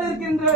இருக்கின்ற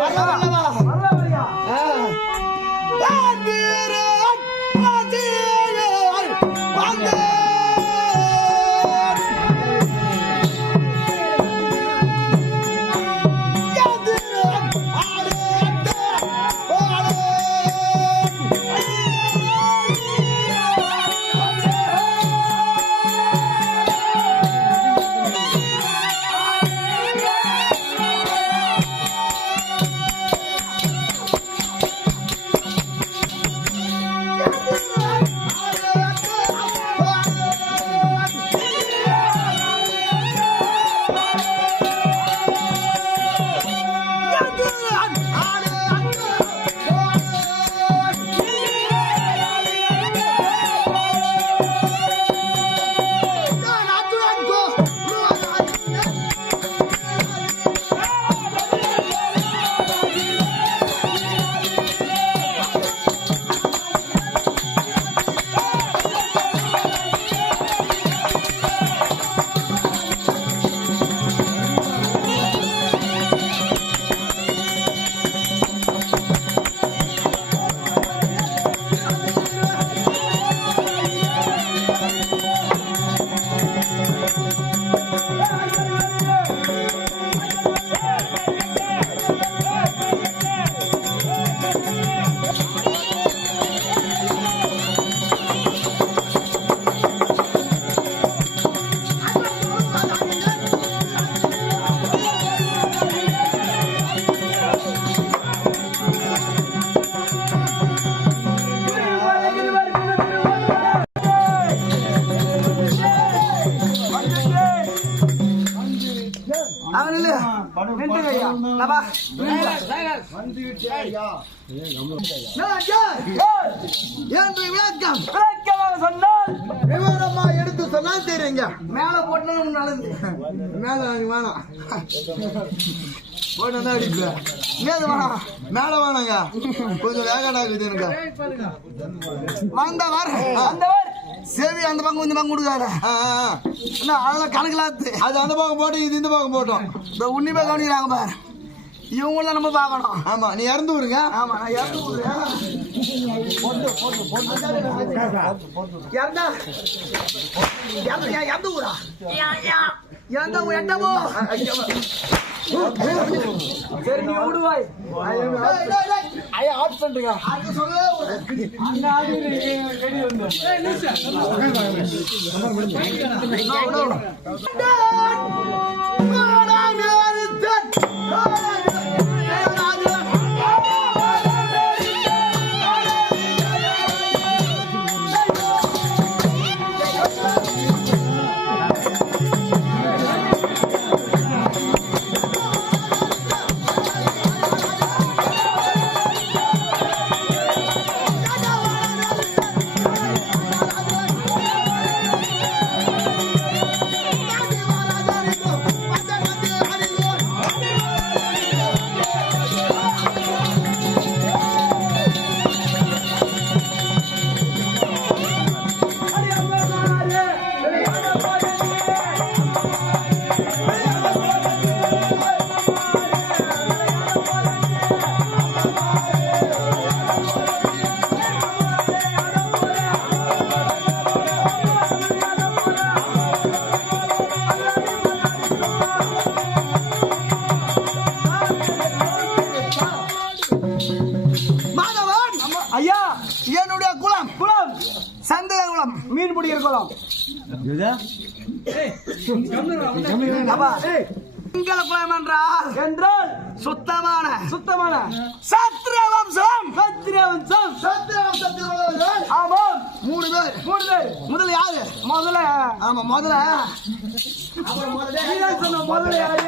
என்று விளக்கம் சொன்னால் விவரமா எடுத்து சொன்னால் தெரியுங்க. மேல போட்டு நல்லது. மேல வேணாம் போட்டு அடிப்ப மேல வேணாம் மேல வேணாங்க கொஞ்சம் வேகடா இருக்குது எனக்கு. வந்தவர் சேவி அந்த பக்கம் இந்த பக்கம் கொடுக்காரு. அதெல்லாம் கணக்கிலாத்து அது அந்த பக்கம் போட்டு இது இந்த பக்கம் போட்டோம். இப்போ உன்னிப்பா கவனிக்கிறாங்க பாரு. இவங்கள நம்ம பார்க்கணும். ஆமா நீ இறந்து விடுங்க. ஆமா நான் இறந்து விடுறேன். இறந்து விடா இறந்த எட்டமோ சரி நீ விடுவாய். ஐயா ஆட் பண்றீங்க அது சொல்லவே அந்த ஆடி ரெடி வந்து மீன் பிடிக்கிற குளம் குளம் என்றால் சுத்தமான சத்திரிய வம்சம். ஆமாம் 3 பேர். முதல்ல யாரு? முதல்ல யாரு?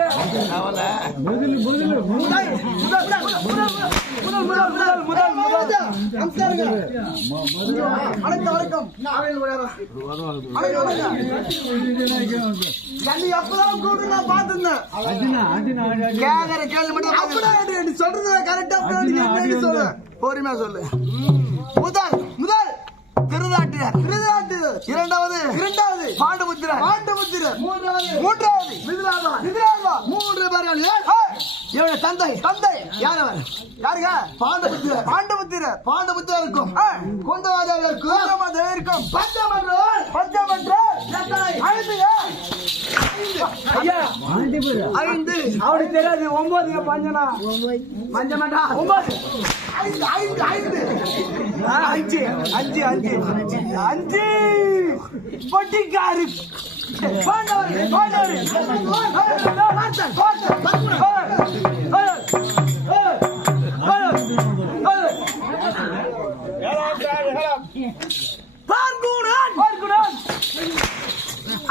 வணக்கம். எப்பதான் கூட்டு நான் பார்த்திருந்தேன். சொல்றது கரெக்டா சொல்லு. பொறுமையா சொல்லு. முதல் திருதாட்டினர். இரண்டாவது பாண்டபுத்திரர். மூன்றாவது மிதிலாதா. 3 பேர்கள். இவனுடைய தந்தை யாரவர்? யாருங்க? பாண்டபுத்திரருக்கும் குந்தமாதேவிற்கும் பஞ்சமன்ற 5 அப்படி தெரியாது. 9 பஞ்சனா பஞ்சமண்டா 9 5 பொட்டிக்காரு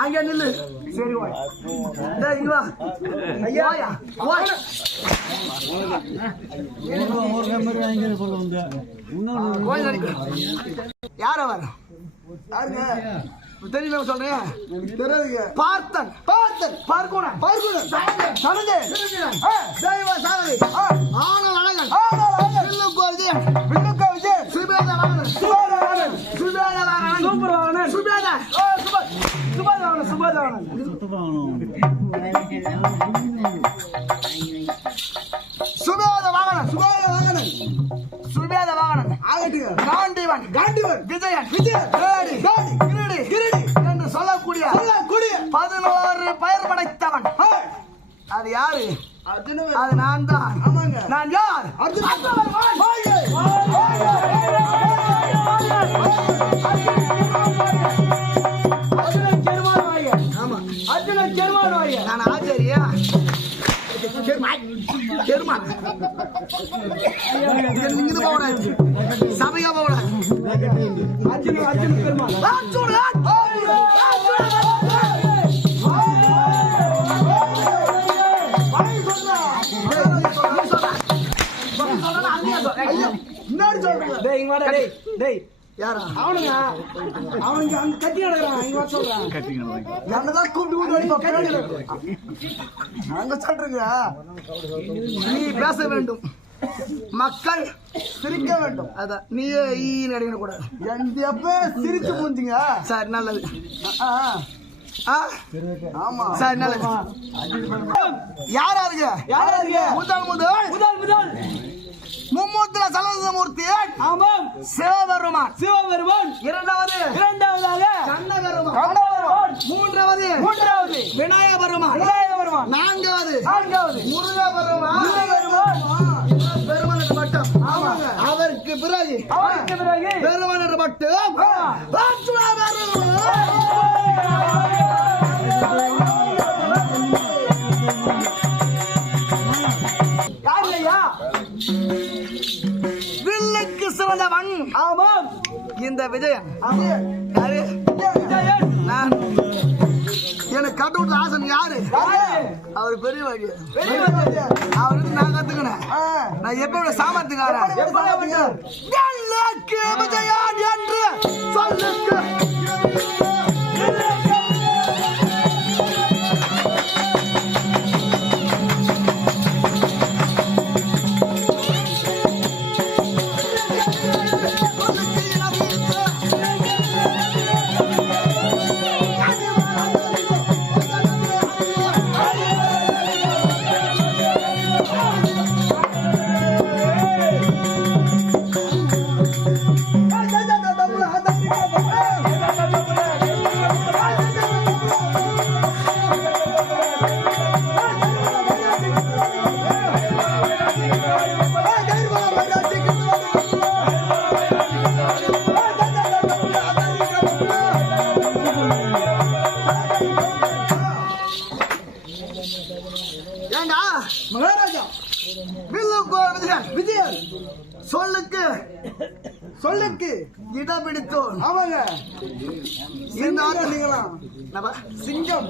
அங்க நில்லு. சரி யார வர தெரியல சொல்றேன். பார்த்தன் பார்க்குணன் ஆன அழகன் சுபேத வாகனன் காண்டிவன் விஜயன் கிரீடி என்று சொல்லக்கூடிய 11 பெயர் படைத்தவன். அது யாரு? அது நான் தான். நான் யார்? நான் ஆச்சாரியா சபையா போட முன்னாடி சொல்றேன். டேய் இங்க வாடா டேய் டேய் யாரா அவனுங்க அவனுக்கு அங்க கட்டி நடக்குறான் இங்க வர சொல்றான் என்னதான் கூப்பிட்டு அங்க சொல்றீங்க. நீ பேச வேண்டும், மக்கள் சிரிக்க வேண்டும். அதான் நீ நடிக்க கூடாது. எந்த எப்ப சிரிச்சு புரிஞ்சுங்க. சரி நல்லது. ஆமா சரி நல்லது. யாரா இருக்கு முதல் முதல் முதல் முதல் மும்மூர்த்தில சலசமூர்த்தி. ஆமாம் சிவபெருமான் சிவபெருமான். இரண்டாவதாக கண்ணபெருமான். மூன்றாவது விநாயக பெருமான். நான்காவது முருகபெருமான். பெருமான் என்ற பட்டம். அவருக்கு பிறகு பெருமான் என்ற பட்டம் வில்லுக்கு சிறந்தவன். ஆமாம் இந்த விஜயன். நான் எனக்கு கட்டுவிட்ட ஆசன் யாரு? அவரு பெரிய வழி. அவருக்கு நான் கத்துக்கினேன். நான் எப்ப சாமர்த்திக்காரன் விஜயன் என்று சொல்லுக்கு விஜயன் சொல்லுக்கு இடம் பிடித்தோம். ஆமாங்க சிங்கம்.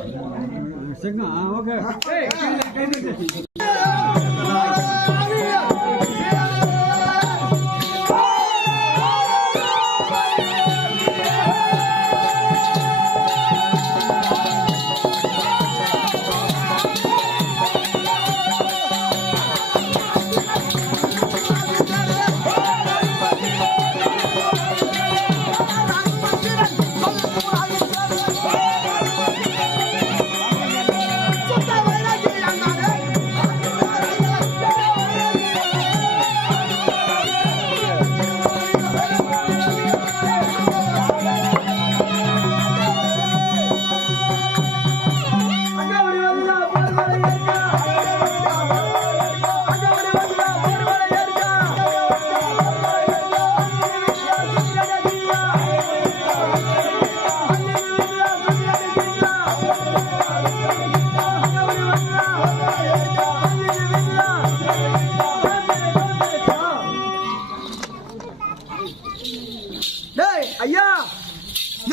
ஐயா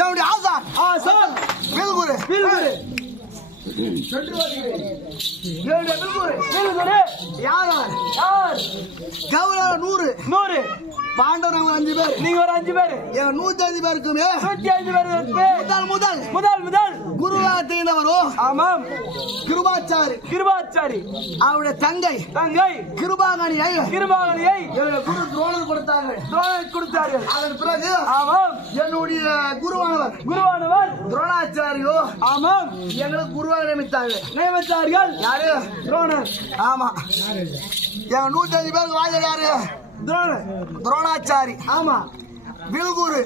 என்னுடைய ஆசான் வில்குரு யார் கௌரவ 100 பாண்டவர் 5 பேர். நீங்க ஒரு 5 பேர். 105 பேருக்குமே 105 பேர். முதல் குருவாக திகழ்ந்தவரோ ஆமாம் கிருபாச்சாரி. அவருடைய தங்கை கிருபாகணியை குரு துரோணர் கொடுத்தார்கள். அதன் பிறகு ஆமாம் என்னுடைய குருவானவர் துரோணாச்சாரியோ ஆமாம் எங்களுக்கு குருவாக நியமித்தார்கள். யாரு? துரோணர். ஆமா எங்க 105 பேருக்கு வாய்ந்த யாரு? துரோணாச்சாரி. ஆமா வில்குரு.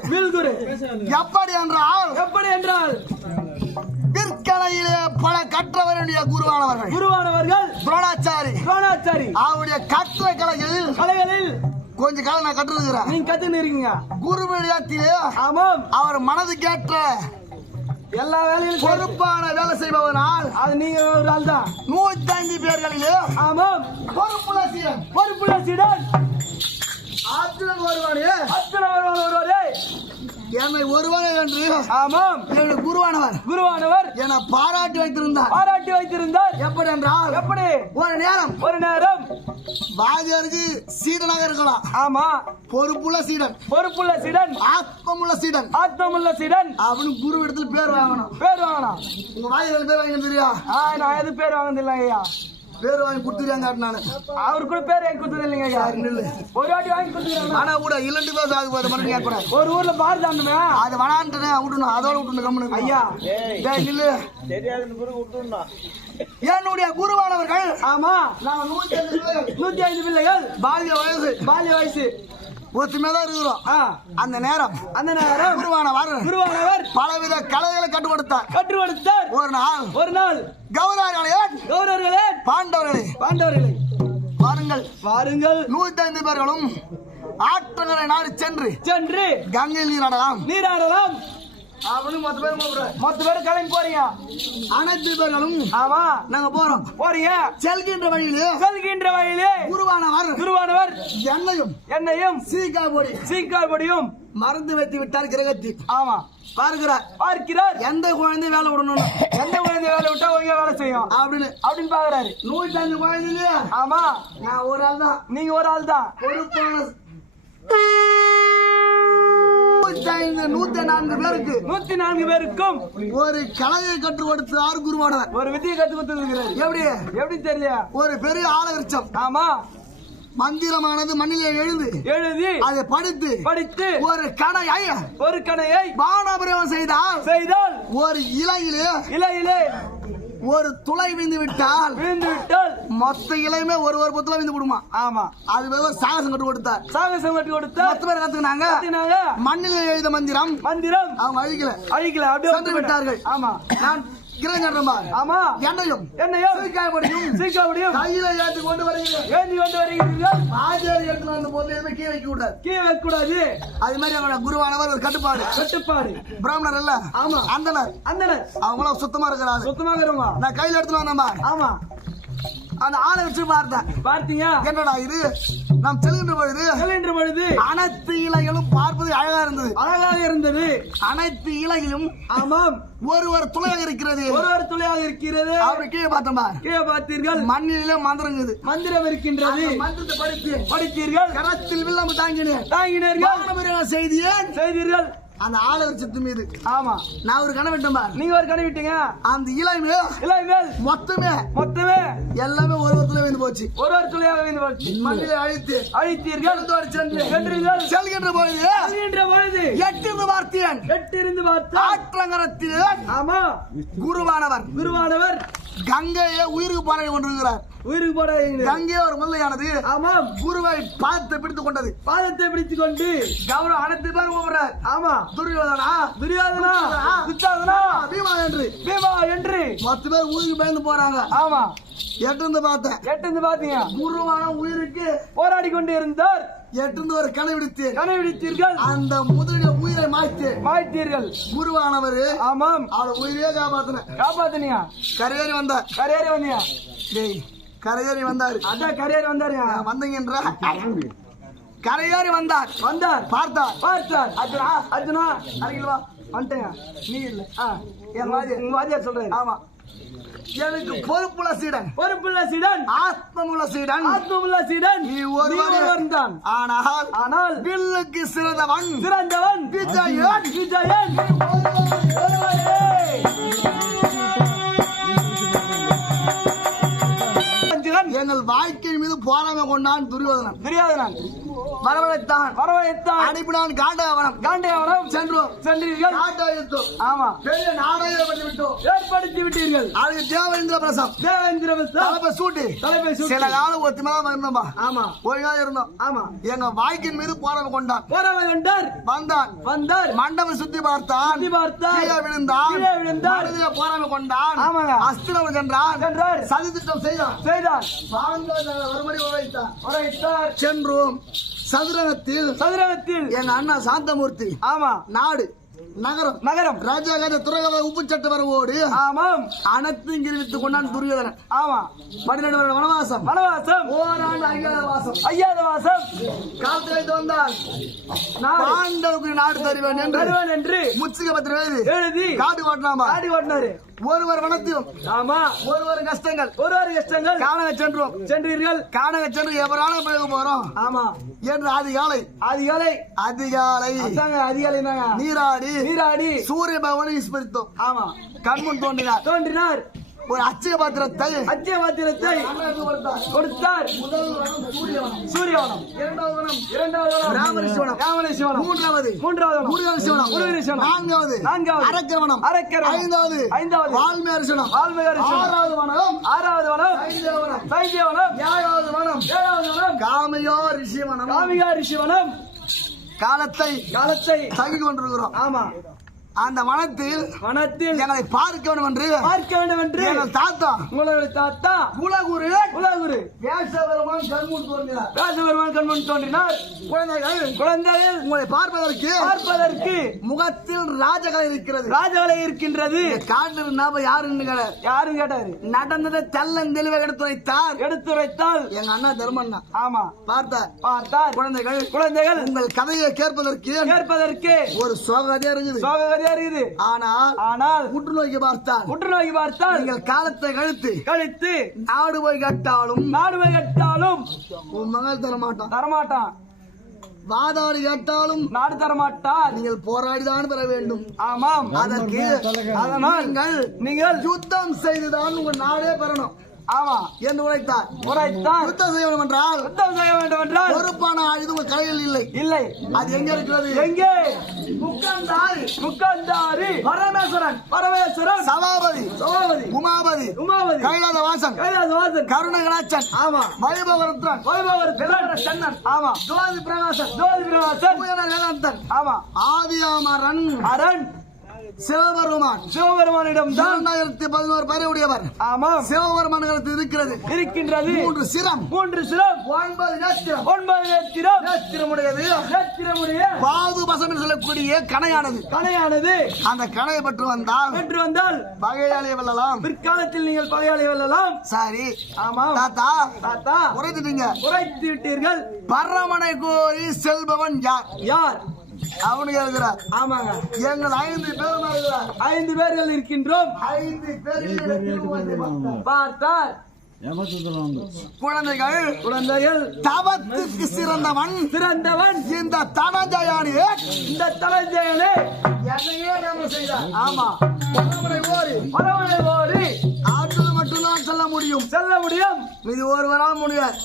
எப்படி என்றால் விற்கலையிலே பல கற்றவருடைய குருவானவர்கள் துரோணாச்சாரி. அவருடைய கற்ற கலைகளில் கொஞ்ச காலம் நான் கற்றுருக்கிறேன். நீங்க கத்துன்னு இருக்கீங்க. குருவிடத்திலே ஆமாம் அவர் மனதுக்கேற்ற எல்லா வேலையும் பொறுப்பான வேலை செய்பவனால் அது நீங்க ஒரு ஆள் தான். 105 பேர்களிலே ஆமாம் பொறுப்புள்ள சீடன் அர்ஜுனன் வருவானே என்னை ஒருவனே என்று ஆமாம் என்னுடைய குருவானவர் என்னை பாராட்டி வைத்திருந்தார். எப்படி என்றால் ஒரு நேரம் வாத்தியாருக்கு சீடனாக இருக்கலாம். ஆமா. பொறுப்புள்ள சீடன். பொறுப்புள்ள சீடன். ஆத்மமுள்ள சீடன். ஆத்மமுள்ள சீடன். அவனுக்கு குரு இடத்துல பேர் வாங்கணும். பேர் வாங்கணும். உங்க வாத்தியார் பேர் வாங்கி தெரியா? நான் எது பேர் வாங்கினதில்லை ஐயா. பேர் வாங்கி கொடுத்துருக்காங்க. நானு அவரு கூட பேர் வாங்கி கொடுத்தது இல்லைங்க ஐயா. ஒரு வாட்டி வாங்கி கொடுத்துருக்காங்க. ஆனா கூட இல்லண்டு பேர் ஆக போது மட்டும் கேட்கக்கூடாது. ஒரு ஊர்ல பார் தாண்டுமே அது வனான்ட்டு விட்டணும். அதோட விட்டுணும் கம்முனு. ஐயா இல்ல தெரியாது குரு விட்டுணும். என்னுடைய குருவானவர்கள். ஆமா. நான் 105 பிள்ளைகள். பால்ய வயசு ஒத்துமைதான் இருக்கிறோம். அந்த நேரம் குருவானவர் பலவித கலைகளை கற்றுக் ஒரு நாள் கௌரவர்களே பாண்டவர்களே வாருங்கள் 105 பேர்களும் ஆற்றங்கரை நாடு சென்று கங்கை நீராடலாம் மொத்த பேரும் கிளம்பி போறீங்க. அனைத்து பேர்களும் ஆமா நாங்க போறீங்க. செல்கின்ற வழியிலே குருவானவர் என்னையும் சீக்காய் பொடியும் மறந்து வைத்து விட்டார் கிரகத்தி. ஆமா பார்க்கிறார். எந்த குழந்தை வேலை விடணும், எந்த குழந்தை வேலை விட்டா ஒழுங்கா வேலை செய்யும் அப்படின்னு பாக்குறாரு. 105 குழந்தைங்க. ஆமா நான் ஒரு ஆள் தான். நீங்க ஒரு ஆள் தான். 104 பேருக்கும் ஒரு கலையை கற்றுக் கொடுத்தார் குருவானவர். ஒரு வித்தியை கற்றுக் கொடுத்திருக்கிறார். எப்படி தெரியல? ஒரு பெரிய ஆலவிருச்சம். ஆமா. மந்திரமானது மண்ணிலே எழுதி அதை படித்து ஒரு கணையை பானபிரமம் செய்தால் ஒரு இலையிலே ஒரு துளை விழுந்து விட்டால் மொத்த இலையுமே ஒரு புத்துல விழுந்து விடுமா. ஆமா. அது ஒரு சாகசம் கட்டு கொடுத்தார். மொத்த பேர் கத்துக்கினாங்க. மண்ணிலே எழுத மந்திரம் அவங்க அழிக்கல அப்படியே வந்து விட்டார்கள். ஆமா. நான் ஆமா என்னையும் சீக்காய் கையில ஏற்றி கொண்டு வருகிறீர்கள். ஆச்சாரிய இடத்துல அந்த பொருள் கீழே வைக்க கூடாது. அது மாதிரி அவனோட குருவானவர் ஒரு கட்டுப்பாடு. பிராமணர் இல்ல. ஆமா. அந்தனர் அவங்களும் சுத்தமா இருக்கிறாங்க. நான் கையில எடுத்துட்டு வந்தேன்பா. ஆமா. அந்த ஆளை வச்சு பார்த்தீங்க. என்னடா இது? நாம் செல்கின்ற பொழுது அனைத்து இலைகளும் பார்ப்பது அழகாக இருந்தது. அனைத்து இலைகளும் ஆமாம் ஒரு துளையாக இருக்கிறது. அப்படி கீழே பார்த்தீர்கள். மண்ணிலே மந்திரம் இருக்கின்றது. மந்திரத்தை படித்தீர்கள். கரத்தில் வில்லாம தாங்கினீர்கள். செய்தீர்கள் அந்த ஆலவரிச்சத்து மீது. ஆமா. நான் ஒரு கணை விட்டேன். நீங்க ஒரு கணை விட்டீங்க. அந்த இலை மேல் மொத்தமே எல்லாமே ஒரு துளை வந்து போச்சு. ஒரு துளையாக வந்து போச்சு. மண்ணிலே அழித்தீர்கள். செல்கின்ற பொழுது எட்டிருந்து பார்த்தேன். ஆற்றங்கரத்தில் ஆமா குருவானவர் கங்கையை உயிருக்கு போராடி கொண்டிருக்கிறார். கங்கை ஒரு முல்லையானது. ஆமாம். குருவை பாதத்தை பிடித்துக் கொண்டு கௌரவ அனைத்து பேர் கூப்பிடுறார். ஆமா. துரியோதனா பீமா என்று 10 பேர் உயிருக்கு பயந்து போறாங்க. ஆமா. எட்டு பார்த்தீங்க. குருவான உயிருக்கு போராடி கொண்டு இருந்தார். எட்டு ஒரு கனை விடுத்தீர்கள். அந்த முதலில் உயிரை மாய்த்தீர்கள். குருவானவர் ஆமாம் அவளை உயிரே காப்பாத்தினியா. கரையேறி வந்தார். அதான் கரையேறி வந்தாரு. வந்தீங்கன்ற கரையேறி வந்தார். பார்த்தார். அர்ஜுனா அருகில் வந்துட்டேங்க. நீ இல்ல உங்க வாத்தியார் சொல்றேன். ஆமா. எனக்கு பொறுப்புள்ள சீடன் ஆத்மமுள்ள சீடன் நீ ஒருவன் தான். ஆனால் வில்லுக்கு சிறந்தவன் விஜயன். எங்கள் வாழ்க்கை மீது போராமை கொண்டான் துரியோதனன். வரவழைத்தான். அனுப்பினான் காண்டவனம். சென்றீர்கள். ஆமா. பெரிய நாடகம் ஏற்படுத்தி விட்டீர்கள். அதுக்கு தேவேந்திர பிரசம் தலைப்பை சூட்டி சில காலம் ஒத்துமையாக இருந்தோம்பா. ஆமா. ஒழுங்கா இருந்தோம். ஆமா. எங்க வாழ்க்கையின் மீது போராமை கொண்டான். வந்தார். மண்டபம் சுத்தி பார்த்தான். கீழே விழுந்தான். போராமை கொண்டான். அஸ்திரம் சென்றான். சதி திட்டம் செய்தான். சென்றோம். சதுரகத்தில் எங்க அண்ணா சாந்தமூர்த்தி. ஆமா. நாடு நகரம் நகரம் ராஜா காஜ துறகவ உப்பு சட்ட வரவோடு ஆமாம் அனைத்தும் கிரிவித்து கொண்டான் துரியோதனன். ஆமா 12 வருட வனவாசம் வனவாசம் ஓராண்டு அஞ்ஞாதவாசம் ஐயாத வாசம் காலத்து வைத்து வந்தால் பாண்டவுக்கு நாடு தருவேன் என்று முச்சுக பத்திர எழுதி காடு ஓட்டலாமா ஆடி ஓட்டினாரு. ஒருவர் வனத்திலும் ஆமா ஒருவர் கஷ்டங்கள் கஷ்டங்கள் காணக சென்றோம் சென்றீர்கள். காணக சென்று எவரான பிறகு போறோம் ஆமா என்று அதிகாலை அதிகாலை நீராடி சூரிய பகவானை விஸ்மரித்தோம். ஆமா கண்முன் தோன்றினார் ஒரு அச்சய பாத்திரத்தை கொடுத்தார். சூரியவனம், இரண்டாவது வனம் ராமரிஷிவனம், மூன்றாவது நான்காவது அரக்கவனம், ஐந்தாவது வால்மீரிஷிவனம், ஆறாவது வனம் சைத்தியவனம், ஏழாவது வனம் காமியோ ரிஷிவனம். காலத்தை தங்கி கொண்டிருக்கிறோம். ஆமா அந்த வனத்தில் எங்களை பார்க்க வேண்டும் என்று எங்கள் தாத்தா உங்களுடைய தாத்தா குலகுரு வியாசபெருமான் கண்முன் தோன்றினார். குழந்தைகள் உங்களை பார்ப்பதற்கு முகத்தில் ராஜகலை இருக்கின்றது. காட்டு நாம யாரும் கேட்டாரு. நடந்ததை தெளிவாக எடுத்துரைத்தால் எங்க அண்ணா தர்மண்ணா. ஆமா பார்த்தார். குழந்தைகள் உங்கள் கதையை கேட்பதற்கு ஒரு சோகதையா இருக்குது. ஆனால் உற்று நோக்கி பார்த்தால் நீங்கள் காலத்தை கழித்து நாடு போய் கட்டாலும் உன் மகள் தரமாட்டான். வாதாடி கேட்டாலும் நாடு தரமாட்டார். நீங்கள் போராடிதான் பெற வேண்டும். ஆமாம் அதனால் நீங்கள் யுத்தம் செய்துதான் உங்கள் நாடே பெறணும். ஆமா என்று உரைத்தார். யுத்தம் செய்ய வேண்டும் என்றால் பொறுப்பான ஆயுதம் உங்கள் கையில் இல்லை. அது எங்க இருக்கிறது? எங்கே? முக்கந்தாரி பரமேஸ்வரன் சபாபதி உமாபதி கைலாசவாசன் கருணகலாச்சன் வைபவரத்ரன் ஆமா ஜோதி பிரகாசன் வேதாந்தன் ஆமா ஆதியாமரன் சிவபெருமானிடம் 2011 பேரை உடையவர். ஆமாம் சிவபெருமான் இருக்கின்றது 3 சிரம் 9 நேத்திரமுடையது பாதுபசம் என்று சொல்லக்கூடிய கணையானது. அந்த கணையை பெற்று வந்தால் பகையாளியை வெல்லலாம். பிற்காலத்தில் நீங்கள் பகையாளியை வெல்லலாம். சரி ஆமா தாத்தா உரைத்து விட்டீர்கள். பரமனை கோரி செல்பவன் யார் அவனுக்கு எழுதுறார். ஆமாங்க எங்கள் 5 பேர்கள் இருக்கின்றோம். 5 பேர்கள் பார்த்தார். குழந்தைகள் தவத்துக்கு சிறந்தவன் இந்த தனஞ்சயனே என்னையே நாம செய்தார். ஆமா பரமனை ஓரி ஆற்றல் மட்டும்தான் செல்ல முடியும். இது ஒருவரால் முடியாது.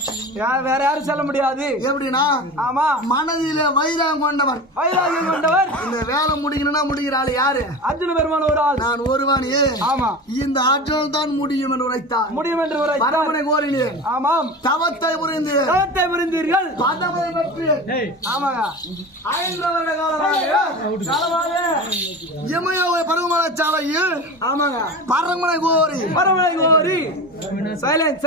வேற யாரும் செல்ல முடியாது. எப்படின்னா ஆமா மனதிலே வைராகம் கொண்டவன் இந்த வேலை முடிகிறாள் யாரு? அர்ஜுன பெருமான் ஒரு ஆள். நான் ஒருவனே. ஆமா இந்த ஆற்றல் தான் முடியும் என்று உரைத்தார். பரமனை கோரினேன். ஆமாம் தவத்தை புரிந்தீர்கள். பதவை பெற்று ஆமாங்க 5 வருட காலமாக இமயவை பருவமலை சாலையில் ஆமாங்க பரமனை கோரி சைலண்ட்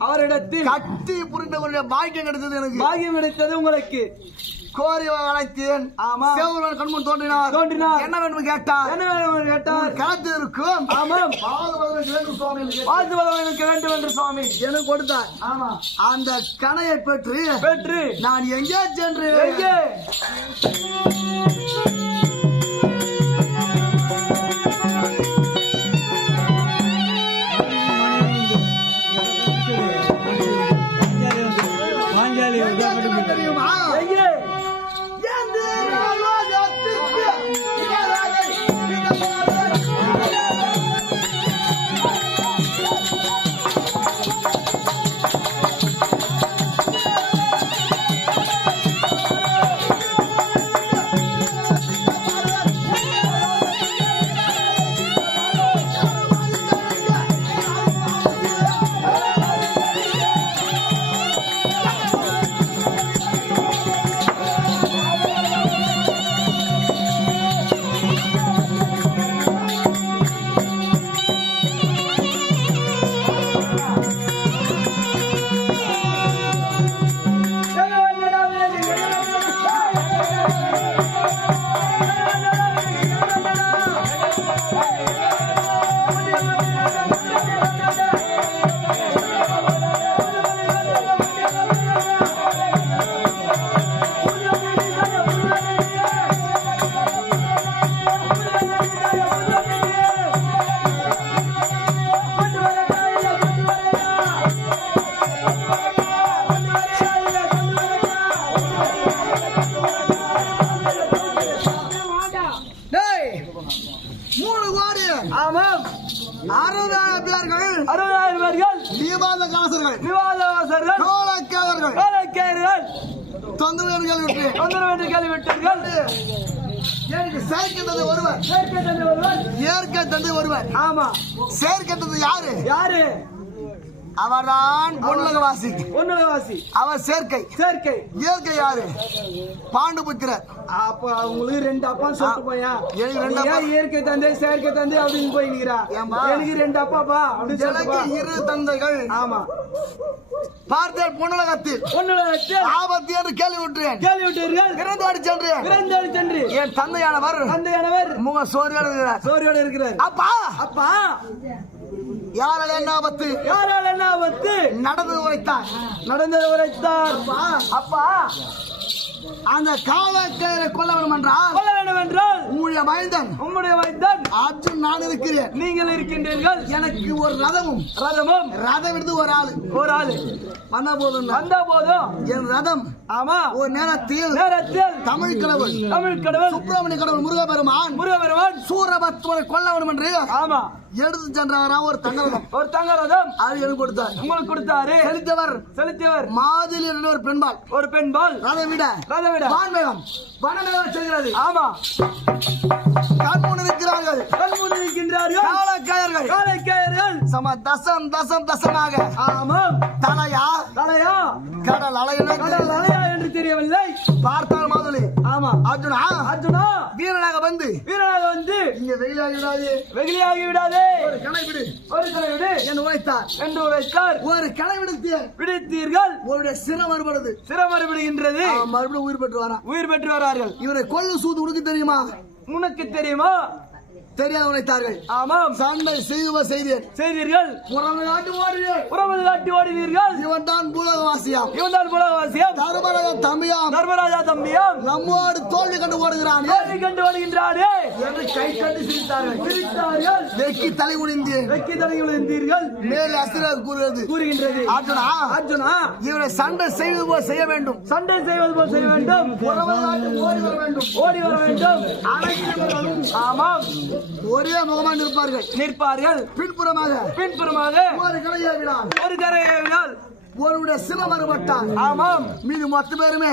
அவரிடத்தில் கட்டி புரிந்தவருடைய பாக்கியம் கிடைத்தது உங்களுக்கு. கோரி அழைத்தேன். சிவபெருமான் கண்முன் தோன்றினார். என்ன வேண்டும் கேட்டார். காத்து இருக்கும். எனக்கு வேண்டும் என்று சுவாமி எனக்கு கொடுத்தார். அந்த கணையை பெற்று நான் எங்கே சென்று தெரியுமா? காலவாசர்கள் காலக்கேயர்கள் தொந்தரவு என்று கேள்விவிட்டீர்கள். எனக்கு சேர்க்கின்றது ஒருவர், ஏற்க தந்தை ஒருவர். ஆமா, சேர்க்கின்றது யாரு? யாரு? அவர்தான் பொன்னுலகவாசி. அவர் சேர்க்கை. இயற்கை யாரு? பாண்டுபுத்திரர். அப்ப அவங்களுக்கு 2 அப்பா சொல்லிட்டு போயா. எனக்கு 2 அப்பா. இயற்கை தந்தை செயற்கை தந்தை அப்படின்னு போயிக்கிறா. எனக்கு 2 அப்பாப்பா அப்படின்னு எனக்கு 2 தந்தைகள். ஆமா, பார்த்தேன் பொன்னுலகத்தில் ஆபத்து என்று கேள்விவிட்டீர்கள். இறந்தாடி சென்று என் தந்தையானவர் முக சோர்வோடு இருக்கிறார். அப்பா யாரால் என்ன ஆபத்து? நடந்தது உரைத்தார். அப்பா அந்த காலக்கேயரை கொல்ல வேண்டும் என்றால் உம்முடைய மைந்தன் அர்ஜுன் நான் இருக்கிறேன், நீங்கள் இருக்கின்றீர்கள். எனக்கு ஒரு ரதம் எடுத்து ஒரு ஆளு வந்த போதும் என் ரதம். ஆமா, ஒரு நேரத்தில் தமிழ் கடவுள் சுப்பிரமணிய கடவுள் முருகபெருமான் சூரபத்மனை கொல்ல வேண்டும் என்று ஆமா எடுத்து சென்றவரா ஒரு தங்கரதம் அது எனக்கு கொடுத்தார். உங்களுக்கு கொடுத்தாரு. செலுத்தியவர் மாதிரி ஒரு பெண்பால் ரதை விட வான்வேகம் வனமேகம் செல்கிறது. ஆமா, கண்முன் இருக்கிறார்கள். காலக்கேயர்கள் சம தசமாக. ஆமாம், தலையா கடல் அலையா என்று தெரியவில்லை. பார்த்தால் மாதிரி. ஆமா, அர்ஜுனா வீரனாக வந்து இங்க வெகுளியாகி விடாதே. ஒரு கணை விடு என்று உரைத்தார். ஒரு கணை விடுத்தீர்கள். ஒரு சிரம் மறுபடுகின்றது. மறுபடியும் உயிர் பெற்று வரார்கள். இவரை கொள்ளு சூது உனக்கு தெரியுமா? தெரியாத உரைத்தார்கள். ஆமாம், சண்டை செய்தீர்கள். புறமை காட்டி ஓடினீர்கள். இவன் தான் பூலகவாசியாம். தர்மராஜா தம்பியாம் நம்மோடு தோல்வி கண்டு ஓடுகிறானே என்று கை கண்டு சிரித்தார்கள். வெக்கி தலை குனிந்தீர்கள். மேல் அசுரர் கூறுகின்றது. அர்ஜுனா இவரை சண்டை செய்வது போல் செய்ய வேண்டும். புறமை காட்டி ஓடி வர வேண்டும். ஆமாம், ஒரே முகமாக நிற்பார்கள். பின்புறமாக ஒரு கரையாவினால் ஒருவருடைய சில மறுபட்டார். ஆமாம், மீது மொத்த பேருமே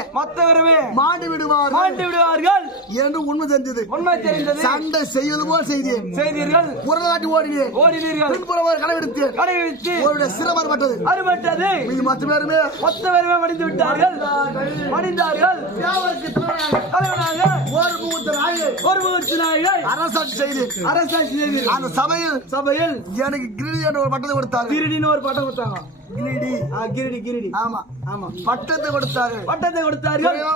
மாண்டு விடுவார்கள் என்று உண்மை தெரிந்தது. சண்டை செய்வது போல் செய்தீர்கள். புறநாட்டி ஓடினீர்கள். பின்புறமாக கடைபிடித்து ஒருவருடைய சில மறுபட்டது. மீது மொத்த பேருமே மடிந்து விட்டார்கள். தலைவனாக ஒரு முகூர்த்த நாயகை அரசாட்சி செய்து அந்த சபையில் எனக்கு கிரீடி என்ற ஒரு பட்டத்தை கொடுத்தாங்க. கிரீடின்னு ஒரு பட்டம் கொடுத்தாங்க. கிரீடி. ஆமா பட்டத்தை கொடுத்தார்கள்.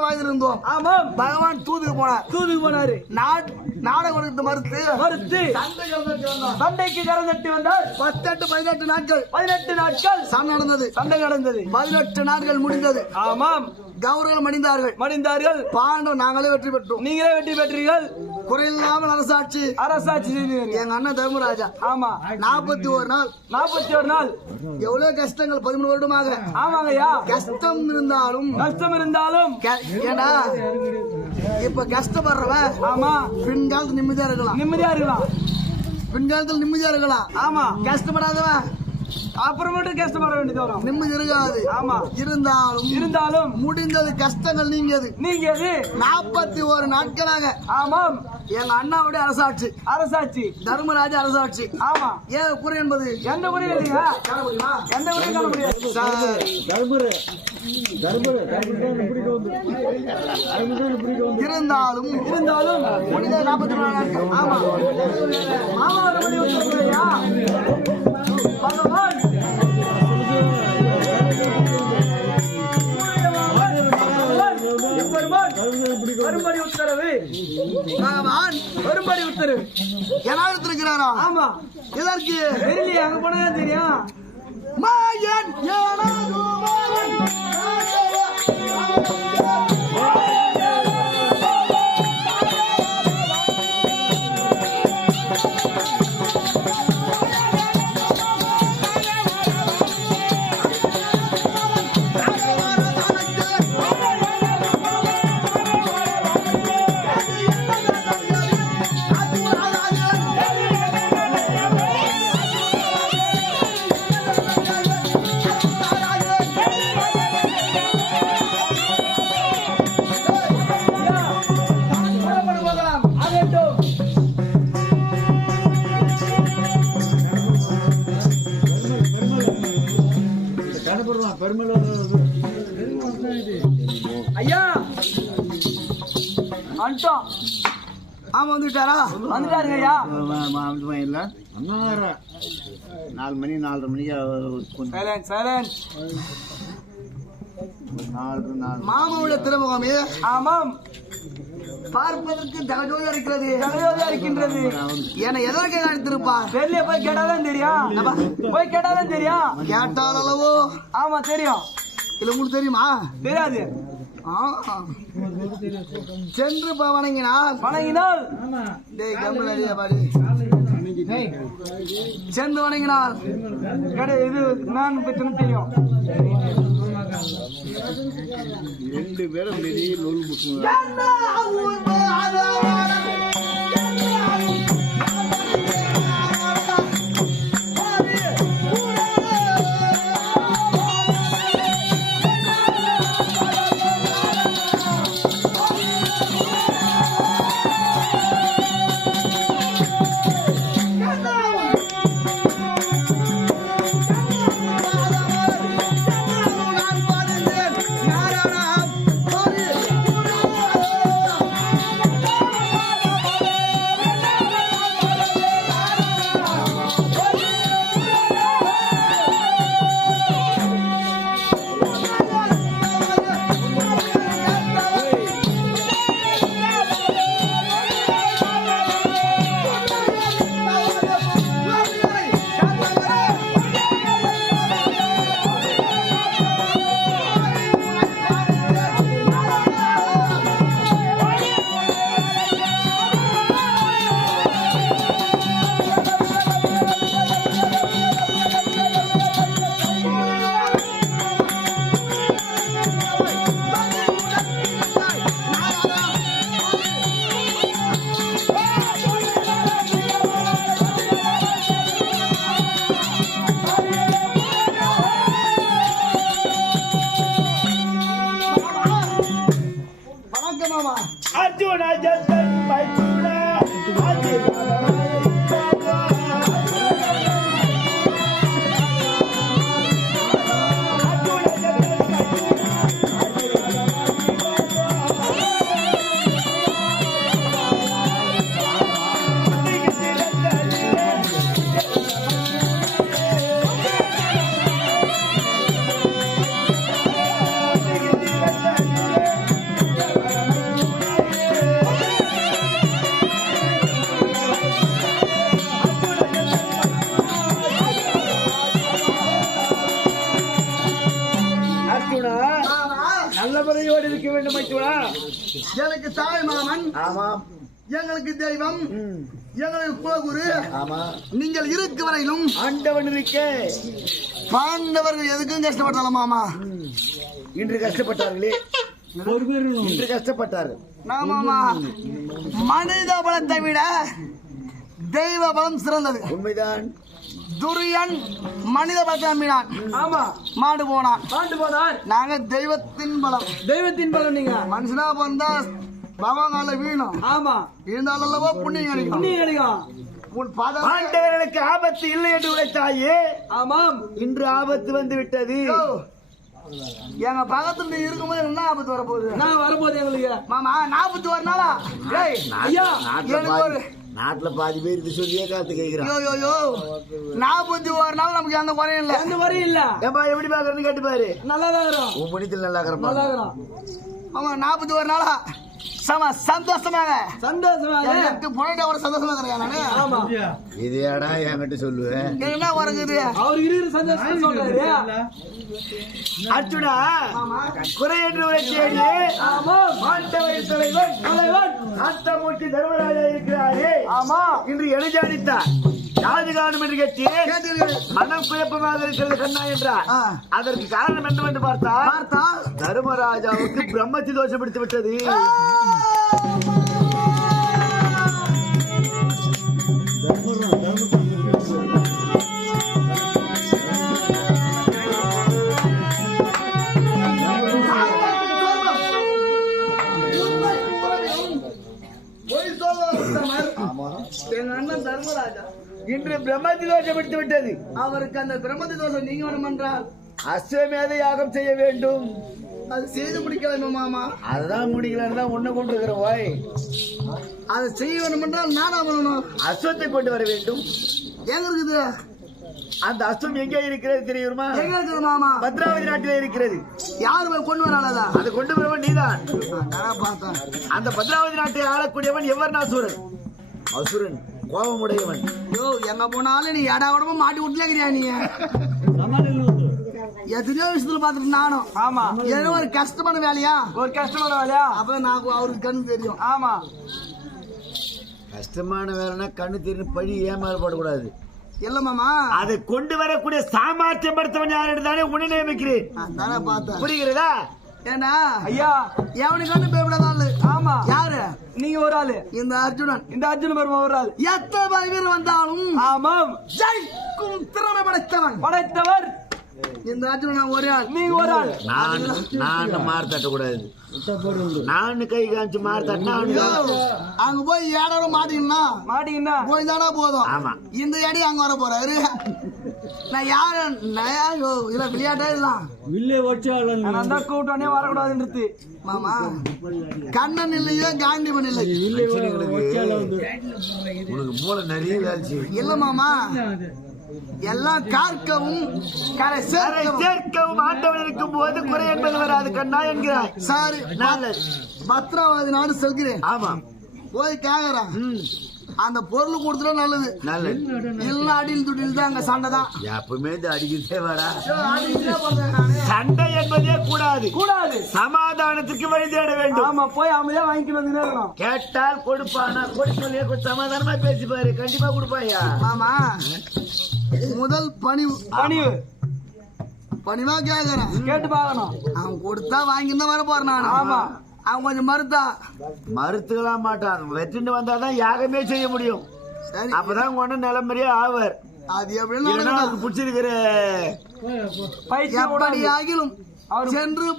வாங்கியிருந்தோம். ஆமாம், பகவான் தூதுக்கு போனாரு. நாடகம் மறுத்து சண்டைக்கு கரந்தட்டி வந்தார். 18 நாட்கள் சண்டை நடந்தது. 18 நாட்கள் முடிந்தது. ஆமாம், கௌரவம் மடிந்தார்கள். பாண்டவ நாங்களே வெற்றி பெற்றோம். நீங்களே வெற்றி பெற்றீர்கள். குறையில்லாமல் அரசாட்சி செய்தீர்கள். எங்க அண்ணன் தர்மராஜா. ஆமா, 41 நாள் எவ்வளவு கஷ்டங்கள் 13 வருடமாக. ஆமாங்கய்யா, கஷ்டம் இருந்தாலும் ஏன்னா இப்ப கஷ்டப்படுறவன் ஆமா பின்காலத்து நிம்மதியா இருக்கலாம். ஆமா, கஷ்டப்படாதவன் அப்புறமேட்டு கஷ்டப்பட வேண்டியது வரும். நிம்மதி இருக்காது. ஆமா, இருந்தாலும் முடிந்தது கஷ்டங்கள் நீங்கியது. 41 நாட்களாக. ஆமாம், எங்க அண்ணாவுடைய அரசாட்சி தர்மராஜா அரசாட்சி. ஆமா, ஏன் குறை என்பது எந்த குறையும் இல்லையா? எந்த குறையும் காண முடியாது. இருந்தாலும் முடிந்தது 44 நாட்கள். ஆமா, பகவான் வரும்படி உத்தரவு. என்ன எடுத்திருக்கிறாரா? ஆமா, எதற்கு? தெரியலையே, அங்க போனா தெரியும். மாயன் ஐயா அண்டோம். ஆமா வந்துட்டாரா? வந்துட்டாருங்க ஐயா. இல்ல 4 மணி 4:30 மணிக்கு சைலன்ட் சைலன்ட். மாமாவுடைய திருமுகமே ஆமாம் பார்ப்பதற்கு தகஜோதா இருக்கிறது. தகவலாக இருக்கின்றது. என எதற்கு அழைத்திருப்பார்? வெளியே போய் கேட்டாதான் தெரியும். போய் கேட்டாதான் தெரியும். கேட்டால் அளவோ? ஆமா தெரியும். இல்ல உங்களுக்கு தெரியுமா? தெரியாது. சென்று வணங்கினால் வணங்கினால் சென்று வணங்கினால் இது நான் பற்றி தெரியும். 2 பேரும் வெளியே நூல் புட்டுங்க. நல்லபடியோடு இருக்க வேண்டும். எனக்கு தாய் மாமன், எங்களுக்கு தெய்வம், எங்களுக்கு குலகுரு. நீங்கள் இருக்க வரையிலும் ஆண்டவன் இருக்க பாண்டவர்கள் எதுக்கும் கஷ்டப்பட்டாலும் மாமா. இன்று கஷ்டப்பட்டார்களே, இன்று கஷ்டப்பட்டார்கள். மாமா மனித பலத்தை விட தெய்வ பலம் சிறந்தது. உண்மைதான். துரியன் மனித பலத்தை நம்பினான். ஆமா மாண்டு போனான். மாண்டு போனார். நாங்க தெய்வத்தின் பலம். தெய்வத்தின் பலம். நீங்க மனுஷனா பிறந்தா பாவங்கால வீணும். ஆமா இருந்தாலும் அல்லவா புண்ணியம் கிடைக்கும். புண்ணியம் கிடைக்கும். உன் பாதம் ஆண்டவர்களுக்கு ஆபத்து இல்லை என்று உழைத்தாயே. ஆமாம் இன்று ஆபத்து வந்து விட்டது. எங்க பக்கத்துல இருக்கும்போது என்ன ஆபத்து வரப்போகுது? நான் வரும்போது எங்களுக்கு மாமா 41 நாளா? ஏய் ஐயா நாட்டுல பாதி பேர் இது சொல்லியே காத்து கேட்கிறான். 41 நாள் நமக்கு அந்த குறையும் இல்ல. எந்த குறையும் இல்ல. ஏப்பா எப்படி பாக்குறதுன்னு கேட்டு பாரு. நல்லாதான் இருக்கிறோம். உன் மணித்தில் நல்லா இருக்கிறப்பா. நல்லா இருக்கிறோம். ஆமா 41 நாளா சந்தோஷமாக சந்தோஷமாக ஒரு சந்தோஷமா இருக்கிறேன் நானு. ஆமா இதேடா என்கிட்ட சொல்லுவேன். என்ன குறைக்குது? அவர் இருக்கிற சந்தோஷம் சொல்றாரு. அர்ஜுனா குறையற்ற தேடி ஆமா மாண்டவர் தலைவன் தலைவன் ஆத்தமூர்த்தி தர்மராஜா இருக்கிறாரே. ஆமா இன்று எழுதியடித்தார். யாது காரணம் என்று கேட்டு மனம் குழப்பமாக இருக்கிறது கண்ணா என்றார். அதற்கு காரணம் என்னவென்று பார்த்தால் தர்மராஜாவுக்கு பிரம்மத்தி தோஷம் பிடித்து விட்டது. எங்க அண்ணன் தர்மராஜா இன்று பிரம்மத்தி தோஷம் பிடித்து விட்டது. அவருக்கு அந்த பிரம்மதி தோஷம் நீங்க வேணும் என்றால் அஸ்வமேத யாகம் செய்ய வேண்டும். அது செய்து முடிக்கலாமா மாமா? அதுதான் முடிக்கலன்னு தான் உன்னை கொண்டு இருக்கிற ஓய். அதை செய்ய வேண்டும் என்றால் நானா பண்ணணும்? அஸ்வத்தை கொண்டு வர வேண்டும். எங்க இருக்குது அந்த அஸ்வம்? எங்கே இருக்கிறது தெரியுமா? எங்க இருக்குது மாமா? பத்ராவதி நாட்டிலே இருக்கிறது. யாரு போய் கொண்டு வராளா? அதை கொண்டு வரவன் நீதான். பார்த்தேன். அந்த பத்ராவதி நாட்டை ஆளக்கூடியவன் எவர்னாசுரன். அசுரன், கோபமுடையவன். யோ, எங்க போனாலும் நீ ஏடா உடம்பு மாட்டி விட்டுலேங்கிறியா நீ? எத்தனையோ விஷயத்துல பாத்துட்டு நானும். ஆமா. ஏதோ ஒரு கஷ்டமான வேலையா? ஒரு கஷ்டமான வேலையா? அப்ப நான் அவருக்கு கண்ணு தெரியும். ஆமா. கஷ்டமான வேலைன்னா கண்ணு தெரியும் பழி ஏமாறு போடக்கூடாது. இல்ல மாமா, அதை கொண்டு வரக்கூடிய சாமர்த்தியம் படுத்தவன் யாரு தானே உன்னை நியமிக்கிறேன். தானே பார்த்தேன். புரிகிறதா? ஏண்டா ஐயா, எவனுக்கு கண்ணு பயப்படாத ஆளு. ஆமா. யாரு? நீங்க ஒரு ஆளு. இந்த அர்ஜுனன். இந்த அர்ஜுன பெருமா ஒரு ஆள். எத்தனை பேர் வந்தாலும் ஆமாம், ஜெயிக்கும் திறமை படைத்தவன் படைத்தவர் இந்த அர்ஜுனன் ஒரே ஆள். நீங்க ஒரு ஆள். நான் மாறு தட்டக்கூடாது. நான் கை காமிச்சு மாறு தட்டினா அங்க போய் ஏடோட மாட்டீங்கன்னா போய் தானா போதும். ஆமா. இந்த அடி அங்க வர போறாரு. நான் யாரு இல்ல விளையாட்டே இதெல்லாம் அந்த கூட்டணே வரக்கூடாதுன்றது மாமா. கண்ணன் இல்லையோ காண்டிமன் இல்லை. உனக்கு மூளை நிறைய வேலை இல்ல மாமா, எல்லாம் கார்க்கவும் கரை சேர்க்கவும் ஆண்டவன் இருக்கும் போது குறை என்பது வராது கண்ணா என்கிறார். சாரி, பத்ராவதி நாடு செல்கிறேன். ஆமா. போய் கேக்குறேன். அந்த பொருள் கொடுத்துட்டா நல்லது. இல்ல அடியில் துடியில் தான் அங்க சண்டை தான். எப்பவுமே இந்த அடிக்கிறதே வரா. அடிக்கிறதே போறேன் நானு. சண்டை என்பதே கூடாது. கூடாது. சமாதானத்துக்கு வழி தேட வேண்டும். ஆமா, போய் அமைதியா வாங்கிட்டு வந்து நேரம் கேட்டால் கொடுப்பானா? கொடுக்கலையே சமாதானமா பேசிப்பாரு, கண்டிப்பா கொடுப்பாயா. மாமா, முதல் பணிவு பணிவா கேக்குறேன். கேட்டு பாக்கணும். அவன் கொடுத்தா வாங்கிட்டு வர போறேன் நான். ஆமா. அவன் கொஞ்சம் மறுத்துக்கலாம் மாட்டான். வெற்றின்னு வந்தாதான் யாகமே செய்ய முடியும். சரி, அப்பதான் கொண்ட நிலைமையே ஆவர். அது எப்படி பிடிச்சிருக்கிற எப்படி ஆகிலும் சென்று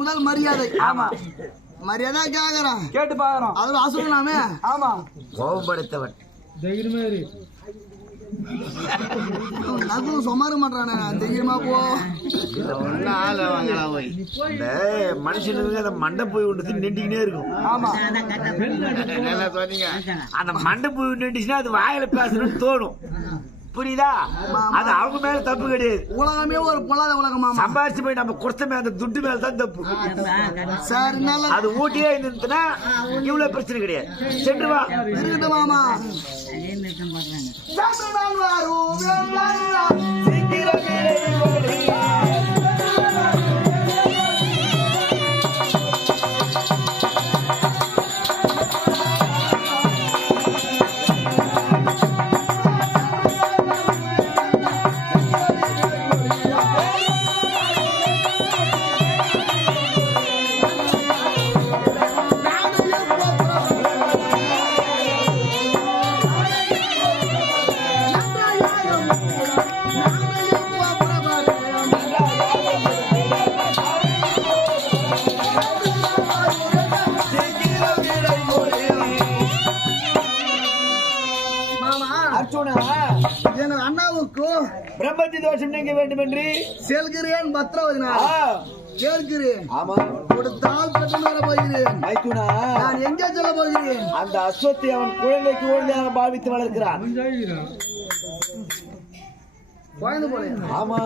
முதல் மரியாதை. ஆமா, மரியாதை கேக்குறேன். கேட்டு பாக்குறோம். அதுல அசுரனாமே. ஆமா, கோபம் படைத்தவன். நகுலும் சொமாரு மாட்டானே, தைரியமா போ. மனுஷனுக்கு அந்த மண்டை போய் விட்டு நின்றுக்கிட்டே இருக்கும். ஆமா. அந்த மண்டை போய் நின்றுச்சுன்னா அது வாயில பேசணும்னு தோணும். புரியுதா? அது அவங்க மேல தப்பு கிடையாது. உலகமே ஒரு பொல்லாத உலகமா. சம்பாரிச்சு போய் நம்ம கொடுத்த அந்த துட்டு மேல தான் தப்பு. சரி, நல்ல அது ஊட்டியே இருந்துச்சுன்னா இவ்வளவு பிரச்சனை கிடையாது. சென்று வா. இருக்கட்டும் மாமா. பிரம்மத்தி தோஷம் நீங்க வேண்டும் என்று செல்கிறேன். பத்ராவதி நாடு கேட்கிறேன். ஆமா. கொடுத்தால் பெற்று வர போகிறேன். நான் எங்கே சொல்ல போகிறேன்? அந்த அஸ்வத்தை அவன் குழந்தைக்கு குழந்தையாக பாவித்து வளர்க்கிறான். குழந்தை போல. ஆமா,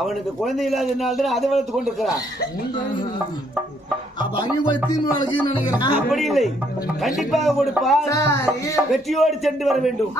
அவனுக்கு குழந்தை இல்லாதனால்தான் அதை வளர்த்து கொண்டிருக்கிறான். அப்ப அங்கே போய் தீர்வு வளர்க்கு நினைக்கிறேன். அப்படி இல்லை, கண்டிப்பாக கொடுப்பா. வெற்றியோடு சென்று வர வேண்டும்.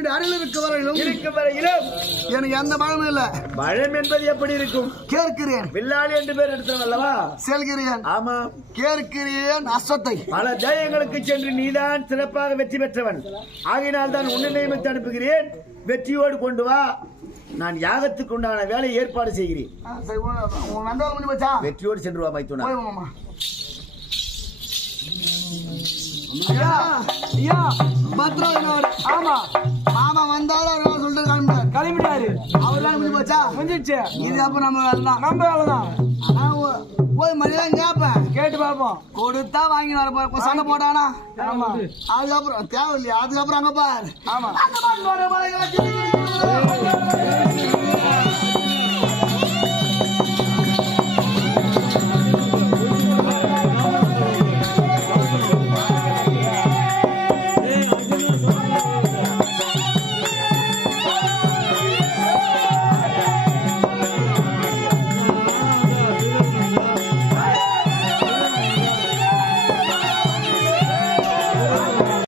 உன்னுடைய அருள் இருக்கும் வரையிலும் எனக்கு எந்த பழமும் இல்ல. பழம் என்பது எப்படி இருக்கும்? கேட்கிறேன். வில்லாளி என்று பேர் எடுத்தவன் அல்லவா? செல்கிறேன். ஆமா, கேட்கிறேன். அஸ்வத்தை பல ஜெயங்களுக்கு சென்று நீதான் சிறப்பாக வெற்றி பெற்றவன். ஆகையினால் தான் உன்னை நியமித்து அனுப்புகிறேன். வெற்றியோடு கொண்டு வா. நான் யாகத்துக்கு உண்டான வேலை ஏற்பாடு செய்கிறேன். வெற்றியோடு சென்று வா மைத்துனா. ஆமா, மாமா வந்தாலும் சொல்லிட்டு கிளம்பிட்டாரு. அவர்தான் முடிஞ்சு போச்சா? முடிஞ்சிச்சு. இது அப்ப நம்ம வேலைதான். நம்ம வேலைதான். போய் மரியாதை கேட்பேன். கேட்டு பார்ப்போம். கொடுத்தா வாங்கி வர சண்டை போட்டானா? ஆமா. அதுக்கப்புறம் தேவையில்லையா? அதுக்கப்புறம் அங்க பாரு. ஆமா.